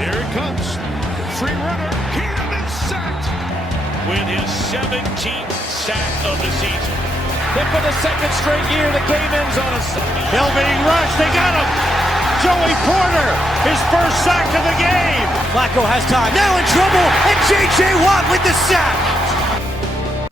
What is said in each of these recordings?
Here it comes. Free runner. Cam is sacked. With his 17th sack of the season. Then for the second straight year, the Caymans on a... Hill being rushed. They got him. Joey Porter, his first sack of the game. Flacco has time. Now in trouble. And J.J. Watt with the sack.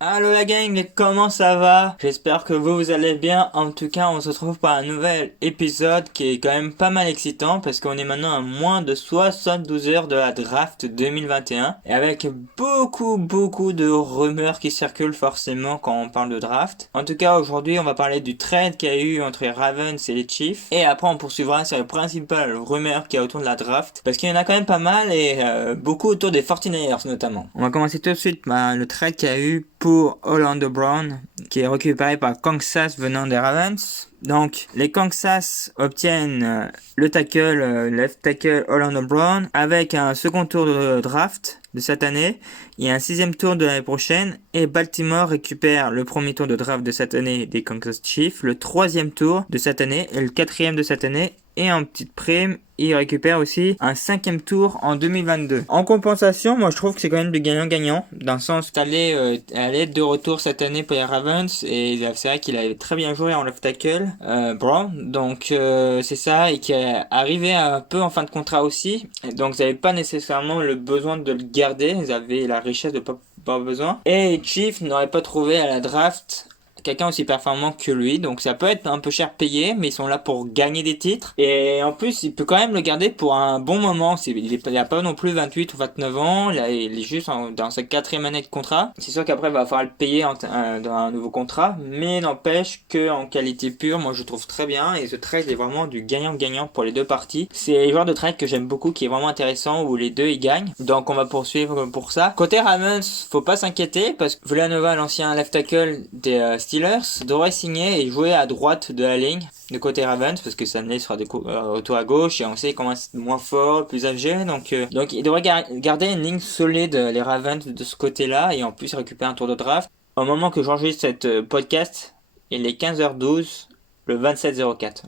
Allo la gang, comment ça va? J'espère que vous allez bien. En tout cas, on se retrouve pour un nouvel épisode qui est quand même pas mal excitant parce qu'on est maintenant à moins de 72 heures de la draft 2021 et avec beaucoup de rumeurs qui circulent forcément quand on parle de draft. En tout cas, aujourd'hui, on va parler du trade qu'il y a eu entre les Ravens et les Chiefs et après on poursuivra sur les principales rumeurs qu'il y a autour de la draft parce qu'il y en a quand même pas mal et beaucoup autour des 49ers notamment. On va commencer tout de suite par le trade qu'il y a eu pour Orlando Brown, qui est récupéré par Kansas venant des Ravens. Donc, les Kansas obtiennent le left tackle Orlando Brown avec un second tour de draft de cette année et un 6e tour de l'année prochaine. Et Baltimore récupère le premier tour de draft de cette année des Kansas Chiefs, le 3e tour de cette année et le 4e de cette année. Et en petite prime, il récupère aussi un 5e tour en 2022. En compensation, moi je trouve que c'est quand même du gagnant-gagnant, dans le sens qu'elle est de retour cette année pour les Ravens, et c'est vrai qu'il avait très bien joué en left tackle, Brown, donc c'est ça, et qui est arrivé un peu en fin de contrat aussi, et donc vous n'avez pas nécessairement le besoin de le garder, vous avez la richesse de pas besoin, et les Chiefs n'auraient pas trouvé à la draft quelqu'un aussi performant que lui, donc ça peut être un peu cher payé, mais ils sont là pour gagner des titres, et en plus il peut quand même le garder pour un bon moment. Il a pas non plus 28 ou 29 ans, il est juste dans sa 4e année de contrat. C'est sûr qu'après il va falloir le payer dans un nouveau contrat, mais n'empêche que en qualité pure, moi je trouve très bien, et ce trade est vraiment du gagnant-gagnant pour les deux parties. C'est le genre de trade que j'aime beaucoup, qui est vraiment intéressant, où les deux ils gagnent, donc on va poursuivre pour ça. Côté Ravens, faut pas s'inquiéter, parce que Villanova, l'ancien left tackle des Steelers, devrait signer et jouer à droite de la ligne de côté Ravens, parce que Stanley sera retour à gauche et on sait comment c'est moins fort, plus âgé, donc il devrait garder une ligne solide, les Ravens, de ce côté-là, et en plus récupérer un tour de draft. Au moment que j'enregistre cette podcast, il est 15h12 le 27-04.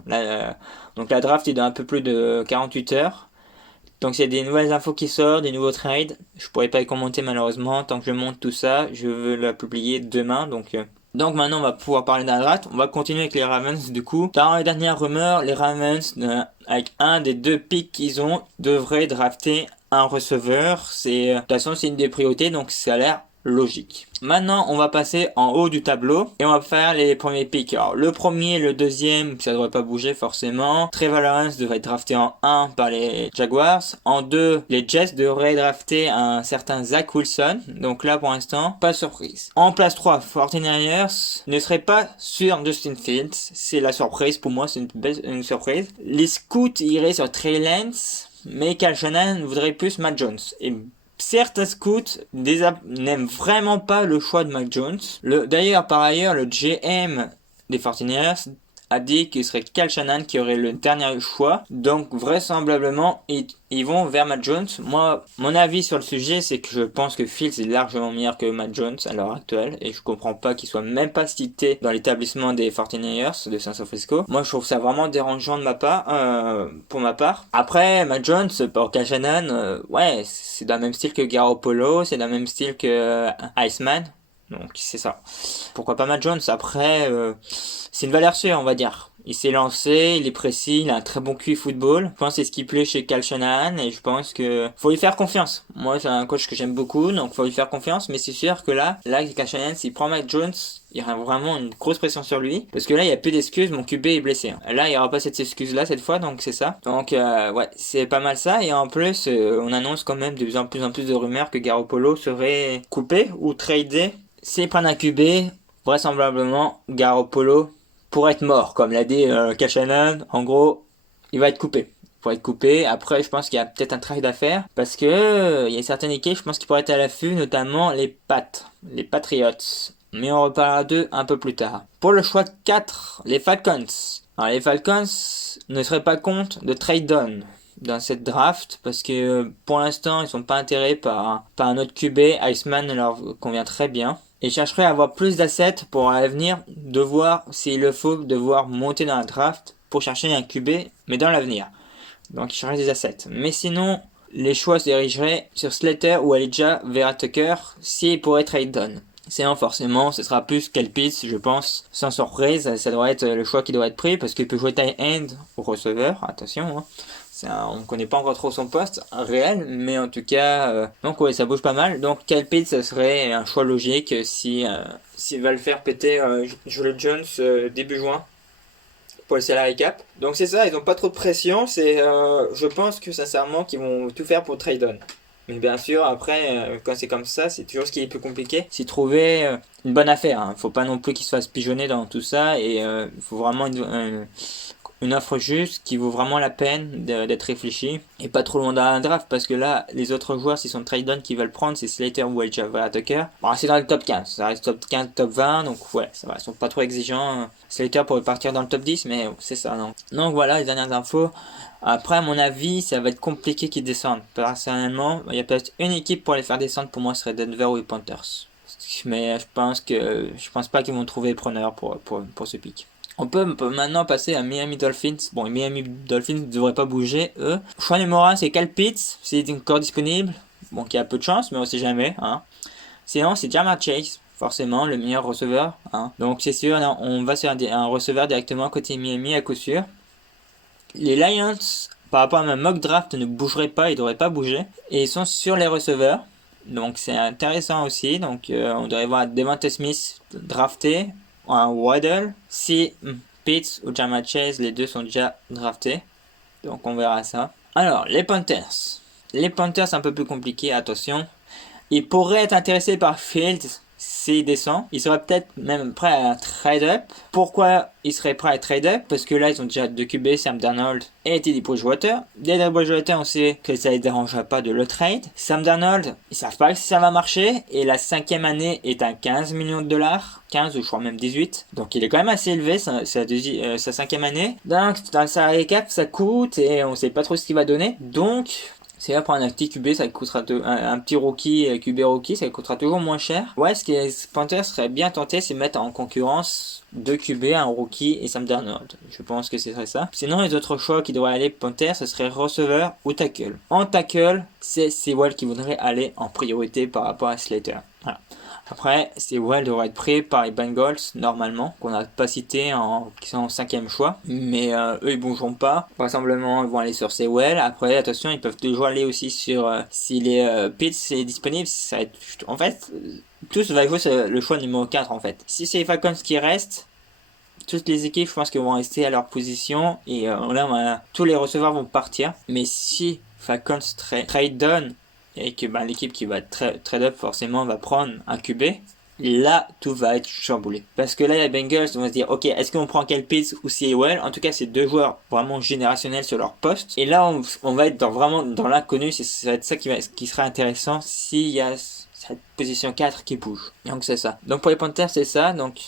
Donc la draft est dans un peu plus de 48 heures. Donc s'il y a des nouvelles infos qui sortent, des nouveaux trades, je pourrais pas les commenter malheureusement tant que je monte tout ça. Je veux la publier demain, donc maintenant on va pouvoir parler d'un draft. On va continuer avec les Ravens du coup. Dans les dernières rumeurs, les Ravens, avec un des 2 picks qu'ils ont, devraient drafter un receveur. De toute façon c'est une des priorités, donc ça a l'air logique. Maintenant, on va passer en haut du tableau et on va faire les premiers picks. Alors, le premier, le deuxième, ça devrait pas bouger forcément. Trevor Lawrence devrait être drafté en 1 par les Jaguars. En 2, les Jets devraient drafter un certain Zach Wilson. Donc là, pour l'instant, pas de surprise. En place 3, 49ers ne serait pas sur Justin Fields. C'est la surprise. Pour moi, c'est une surprise. Les scouts iraient sur Trey Lance, mais Kyle Shanahan voudrait plus Matt Jones. Et certains scouts n'aiment vraiment pas le choix de Mac Jones. D'ailleurs, par ailleurs, le GM des 49ers a dit que ce serait Kyle Shanahan qui aurait le dernier choix. Donc, vraisemblablement, ils vont vers Matt Jones. Moi, mon avis sur le sujet, c'est que je pense que Fields est largement meilleur que Matt Jones à l'heure actuelle. Et je comprends pas qu'il soit même pas cité dans l'établissement des 49ers de San Francisco. Moi, je trouve ça vraiment dérangeant de pour ma part. Après, Matt Jones, pour Kyle Shanahan, ouais, c'est dans le même style que Garoppolo, c'est dans le même style que Iceman. Donc c'est ça. Pourquoi pas Matt Jones? Après, c'est une valeur sûre, on va dire. Il s'est lancé, il est précis, il a un très bon QI football. Je pense que c'est ce qui plaît chez Kyle Shanahan et je pense que faut lui faire confiance. Moi, c'est un coach que j'aime beaucoup, donc faut lui faire confiance. Mais c'est sûr que là, Kyle Shanahan, s'il prend Matt Jones, il y aura vraiment une grosse pression sur lui. Parce que là, il n'y a plus d'excuses, mon QB est blessé. Là, il n'y aura pas cette excuse-là cette fois, donc c'est ça. Donc, ouais, c'est pas mal ça. Et en plus, on annonce quand même de plus en plus de rumeurs que Garoppolo serait coupé ou tradé. S'ils prennent un QB, vraisemblablement, Garoppolo pourrait être mort, comme l'a dit Kyle Shanahan. En gros, il va être coupé. Pour être coupé. Après, je pense qu'il y a peut-être un travail d'affaires. Parce que il y a certaines équipes, je pense qu'ils pourraient être à l'affût, notamment les Patriots. Mais on reparlera d'eux un peu plus tard. Pour le choix 4, les Falcons. Alors, les Falcons ne seraient pas contre de trade down dans cette draft parce que pour l'instant ils sont pas intéressés par un autre QB. Iceman leur convient très bien. Et chercherait à avoir plus d'assets pour l'avenir, devoir, s'il le faut, devoir monter dans la draft pour chercher un QB, mais dans l'avenir. Donc il chercherait des assets. Mais sinon, les choix se dirigeraient sur Slater ou Elijah Vera Tucker s'il pourrait trade down. Sinon forcément ce sera plus Kyle Pitts, je pense, sans surprise, ça doit être le choix qui doit être pris parce qu'il peut jouer tight end ou receveur, attention hein. On connaît pas encore trop son poste réel, mais en tout cas, donc ouais, ça bouge pas mal. Donc Kyle Pitts, ça serait un choix logique si s'il va le faire péter Julio Jones début juin pour le salary cap. Donc c'est ça, ils ont pas trop de pression. Je pense que sincèrement qu'ils vont tout faire pour trade on. Mais bien sûr, après, quand c'est comme ça, c'est toujours ce qui est plus compliqué. C'est trouver une bonne affaire. Hein. Faut pas non plus qu'ils se fassent pigeonner dans tout ça et il faut vraiment une offre juste qui vaut vraiment la peine d'être réfléchie et pas trop loin dans la draft parce que là les autres joueurs s'ils sont trade down qui veulent prendre c'est Slater ou Elijah Tucker. Bon, c'est dans le top 15, ça reste top 15, top 20 donc ouais ça va, ils sont pas trop exigeants. Slater pourrait partir dans le top 10 mais c'est ça non. Donc voilà les dernières infos. Après à mon avis ça va être compliqué qu'ils descendent. Personnellement il y a peut-être une équipe pour les faire descendre, pour moi ce serait Denver ou les Panthers. Mais je pense pas qu'ils vont trouver preneur pour ce pick. On peut maintenant passer à Miami Dolphins. Bon, les Miami Dolphins ne devraient pas bouger, eux. Choix numéro 1, c'est Kyle Pitts, s'il est encore disponible. Bon, qui a peu de chance, mais on sait jamais. Hein. Sinon, c'est Ja'Marr Chase, forcément, le meilleur receveur. Hein. Donc, c'est sûr, là, on va sur un receveur directement côté Miami à coup sûr. Les Lions, par rapport à ma mock draft, ne bougeraient pas, ils ne devraient pas bouger. Et ils sont sur les receveurs. Donc, c'est intéressant aussi. Donc, on devrait voir Devonta Smith drafté. Un Waddle, si Pitts ou Ja'Marr Chase, les deux sont déjà draftés. Donc on verra ça. Alors, les Panthers. Les Panthers, c'est un peu plus compliqué, attention. Ils pourraient être intéressés par Fields s'il descend. Ils seraient peut-être même prêts à trade up. Pourquoi ils seraient prêts à trade up? Parce que là, ils ont déjà 2 QB, Sam Darnold et Teddy Bridgewater. Teddy Bridgewater, on sait que ça ne les dérangera pas de le trade. Sam Darnold, ils savent pas si ça va marcher. Et la 5e année est à 15 millions de dollars. 15 ou je crois même 18. Donc il est quand même assez élevé, sa 5e année. Donc dans le salary cap, ça coûte et on sait pas trop ce qu'il va donner. Donc c'est là pour un petit QB, ça coûtera un petit rookie, QB rookie, ça coûtera toujours moins cher. Ouais, ce que les Panthers seraient bien tentés, c'est mettre en concurrence 2 QB, un rookie et Sam Darnold. Je pense que ce serait ça. Sinon, les autres choix qui devraient aller Panthers, ce serait receveur ou tackle. En tackle, c'est Sewell qui voudrait aller en priorité par rapport à Slater. Voilà. Après, Sewell devrait être pris par les Bengals, normalement, qu'on n'a pas cité, qui sont en 5e choix. Mais eux, ils bougeront pas. Vraisemblablement, ils vont aller sur Sewell. Après, attention, ils peuvent toujours aller aussi sur... si les Pitts est disponible, ça va être... En fait, tous va jouer sur le choix numéro 4, en fait. Si c'est les Falcons qui restent, toutes les équipes, je pense qu'elles vont rester à leur position. Et là, tous les receveurs vont partir. Mais si Falcons trade down... et que l'équipe qui va trade up forcément va prendre un QB, là tout va être chamboulé. Parce que là les Bengals vont se dire ok, est-ce qu'on prend Kyle Pitts ou Sewell? En tout cas c'est 2 joueurs vraiment générationnels sur leur poste. Et là on va être vraiment dans l'inconnu, ça va être ça qui sera intéressant s'il y a cette position 4 qui bouge. Donc c'est ça. Donc pour les Panthers c'est ça, donc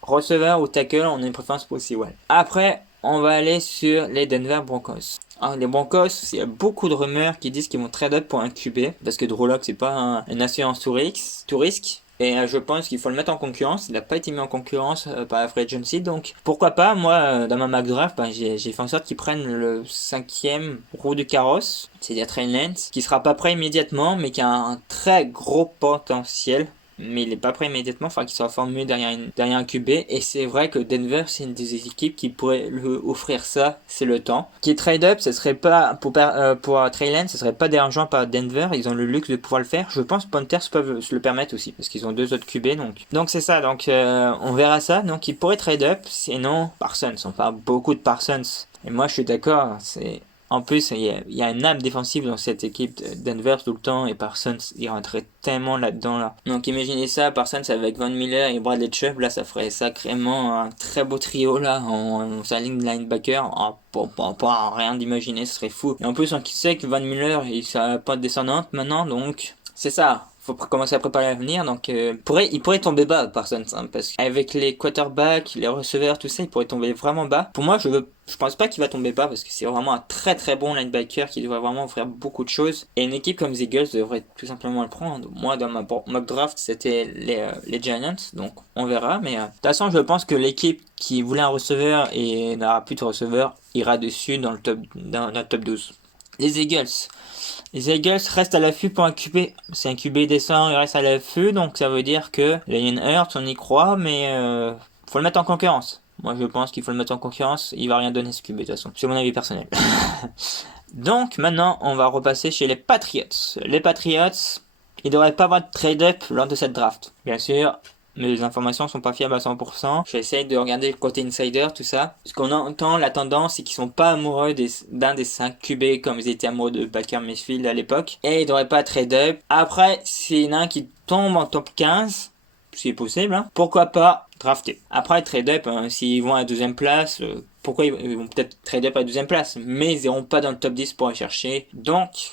receveur ou tackle, on a une préférence pour Sewell. Après on va aller sur les Denver Broncos. Alors, les Broncos, il y a beaucoup de rumeurs qui disent qu'ils vont trade up pour un QB. Parce que Drew Lock, c'est pas une assurance tout risque. Et je pense qu'il faut le mettre en concurrence. Il n'a pas été mis en concurrence par la Free Agency. Donc pourquoi pas, moi, dans ma mock draft, j'ai fait en sorte qu'ils prennent le 5e roue du carrosse. C'est-à-dire Trey Lance, qui sera pas prêt immédiatement, mais qui a un très gros potentiel. Mais il n'est pas prêt immédiatement, qu'il soit formé derrière un QB. Et c'est vrai que Denver, c'est une des équipes qui pourrait lui offrir ça, c'est le temps. Qui est trade-up, ce serait pas, pour Trey Lance, ce serait pas dérangeant par Denver, ils ont le luxe de pouvoir le faire. Je pense que Panthers peuvent se le permettre aussi, parce qu'ils ont 2 autres QB, donc c'est ça, donc on verra ça. Donc ils pourraient trade-up, sinon Parsons, on parle beaucoup de Parsons. Et moi je suis d'accord, en plus, il y a une âme défensive dans cette équipe Denver tout le temps et Parsons, il rentrait tellement là-dedans là. Donc imaginez ça, Parsons avec Von Miller et Bradley Chubb, là ça ferait sacrément un très beau trio là, en sa ligne de linebacker. Pas rien d'imaginer, ce serait fou. Et en plus on sait que Von Miller, il sera pas descendante maintenant, donc c'est ça. Faut commencer à préparer l'avenir, donc il pourrait tomber bas Parsons, hein, parce qu'avec les quarterbacks, les receveurs, tout ça, il pourrait tomber vraiment bas. Pour moi, je pense pas qu'il va tomber bas, parce que c'est vraiment un très très bon linebacker qui devrait vraiment offrir beaucoup de choses. Et une équipe comme les Eagles devrait tout simplement le prendre. Moi, dans ma mock draft, c'était les Giants, donc on verra. Mais de toute façon, je pense que l'équipe qui voulait un receveur et n'aura plus de receveur ira dessus dans le top 12. Les Eagles. Les Eagles restent à l'affût pour un QB. C'est un QB décent, il reste à l'affût, donc ça veut dire que Jalen Hurts, on y croit, mais faut le mettre en concurrence. Moi je pense qu'il faut le mettre en concurrence, il va rien donner ce QB de toute façon, c'est mon avis personnel. Donc maintenant on va repasser chez les Patriots. Les Patriots, ils devraient pas avoir de trade-up lors de cette draft. Bien sûr, mes informations sont pas fiables à 100%. J'essaye de regarder le côté insider, tout ça. Ce qu'on entend, la tendance, c'est qu'ils sont pas amoureux d'un des 5 QB comme ils étaient amoureux de Baker Mayfield à l'époque. Et ils devraient pas trade up. Après, s'il y en a un qui tombe en top 15, si possible, hein, pourquoi pas drafter. Après, trade up, hein, s'ils vont à la deuxième place, pourquoi ils vont peut-être trade up à la deuxième place, mais ils iront pas dans le top 10 pour aller chercher. Donc,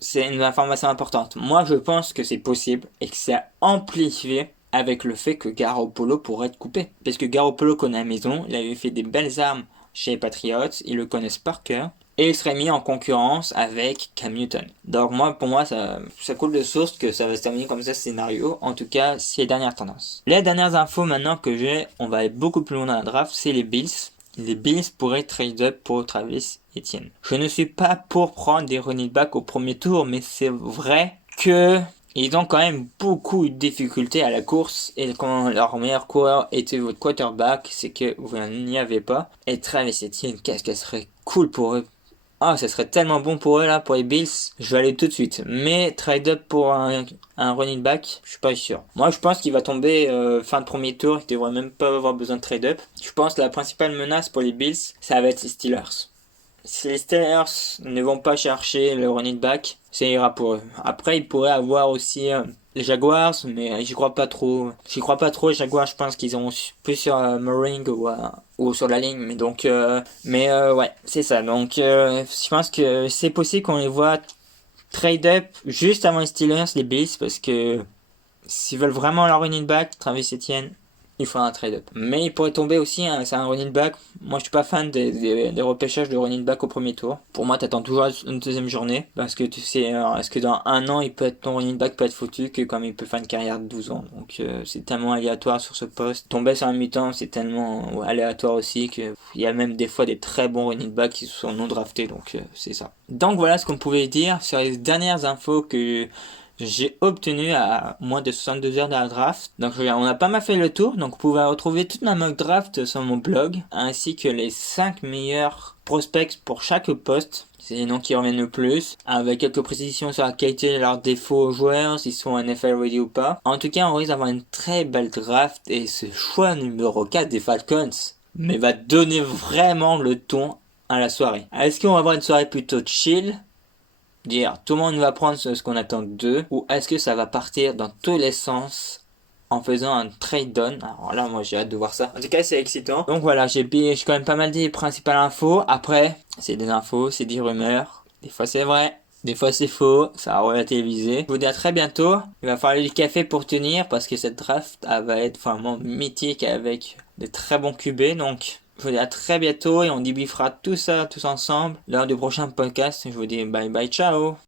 c'est une information importante. Moi, je pense que c'est possible et que c'est amplifié avec le fait que Garoppolo pourrait être coupé. Parce que Garoppolo connaît la maison, il avait fait des belles armes chez les Patriots, ils le connaissent par cœur, et il serait mis en concurrence avec Cam Newton. Donc moi, pour moi, ça coule de source que ça va se terminer comme ça, ce scénario. En tout cas, c'est les dernières tendances. Les dernières infos maintenant que j'ai, on va aller beaucoup plus loin dans la draft, c'est les Bills. Les Bills pourraient trade up pour Travis Etienne. Je ne suis pas pour prendre des running backs au premier tour, mais c'est vrai que ils ont quand même beaucoup de difficultés à la course, et quand leur meilleur coureur était votre quarterback, c'est que vous n'y avez pas. Et Travis Etienne, qu'est-ce que serait cool pour eux. Ah, ça serait tellement bon pour eux là, pour les Bills. Je vais aller tout de suite. Mais trade up pour un running back, je suis pas sûr. Moi, je pense qu'il va tomber fin de premier tour. Il devrait même pas avoir besoin de trade up. Je pense que la principale menace pour les Bills, ça va être les Steelers. Si les Steelers ne vont pas chercher le running back, ça ira pour eux. Après, ils pourraient avoir aussi les Jaguars, mais j'y crois pas trop. Les Jaguars, je pense qu'ils ont plus sur Moring ou sur la ligne. Mais donc, ouais, c'est ça. Donc, je pense que c'est possible qu'on les voit trade up juste avant les Steelers, les Bills, parce que s'ils veulent vraiment leur running back, Travis Etienne, il faut un trade-up. Mais il pourrait tomber aussi, hein, c'est un running back. Moi, je suis pas fan des repêchages de running back au premier tour. Pour moi, t'attends toujours une deuxième journée. Parce que tu sais, est-ce que dans un an, ton running back peut être foutu que comme il peut faire une carrière de 12 ans. Donc, c'est tellement aléatoire sur ce poste. Tomber sur un mi-temps, c'est tellement aléatoire aussi qu'il y a même des fois des très bons running backs qui sont non draftés. Donc, c'est ça. Donc, voilà ce qu'on pouvait dire sur les dernières infos que j'ai obtenu à moins de 62 heures de la draft. Donc on a pas mal fait le tour. Donc vous pouvez retrouver toute ma mock draft sur mon blog, ainsi que les 5 meilleurs prospects pour chaque poste. C'est les noms qui reviennent le plus, avec quelques précisions sur la qualité de leurs défauts aux joueurs, s'ils sont NFL ready ou pas. En tout cas, on risque d'avoir une très belle draft, et ce choix numéro 4 des Falcons mais va donner vraiment le ton à la soirée. Est-ce qu'on va avoir une soirée plutôt chill, dire tout le monde va prendre ce qu'on attend d'eux, ou est-ce que ça va partir dans tous les sens en faisant un trade down? Alors là, moi j'ai hâte de voir ça. En tout cas, c'est excitant. Donc voilà, j'ai quand même pas mal dit les principales infos. Après, c'est des infos, c'est des rumeurs. Des fois c'est vrai, des fois c'est faux, ça va relativiser. Je vous dis à très bientôt. Il va falloir du café pour tenir, parce que cette draft elle va être vraiment mythique avec des très bons QB. Donc je vous dis à très bientôt et on débriefera tout ça tous ensemble lors du prochain podcast. Je vous dis bye bye, ciao.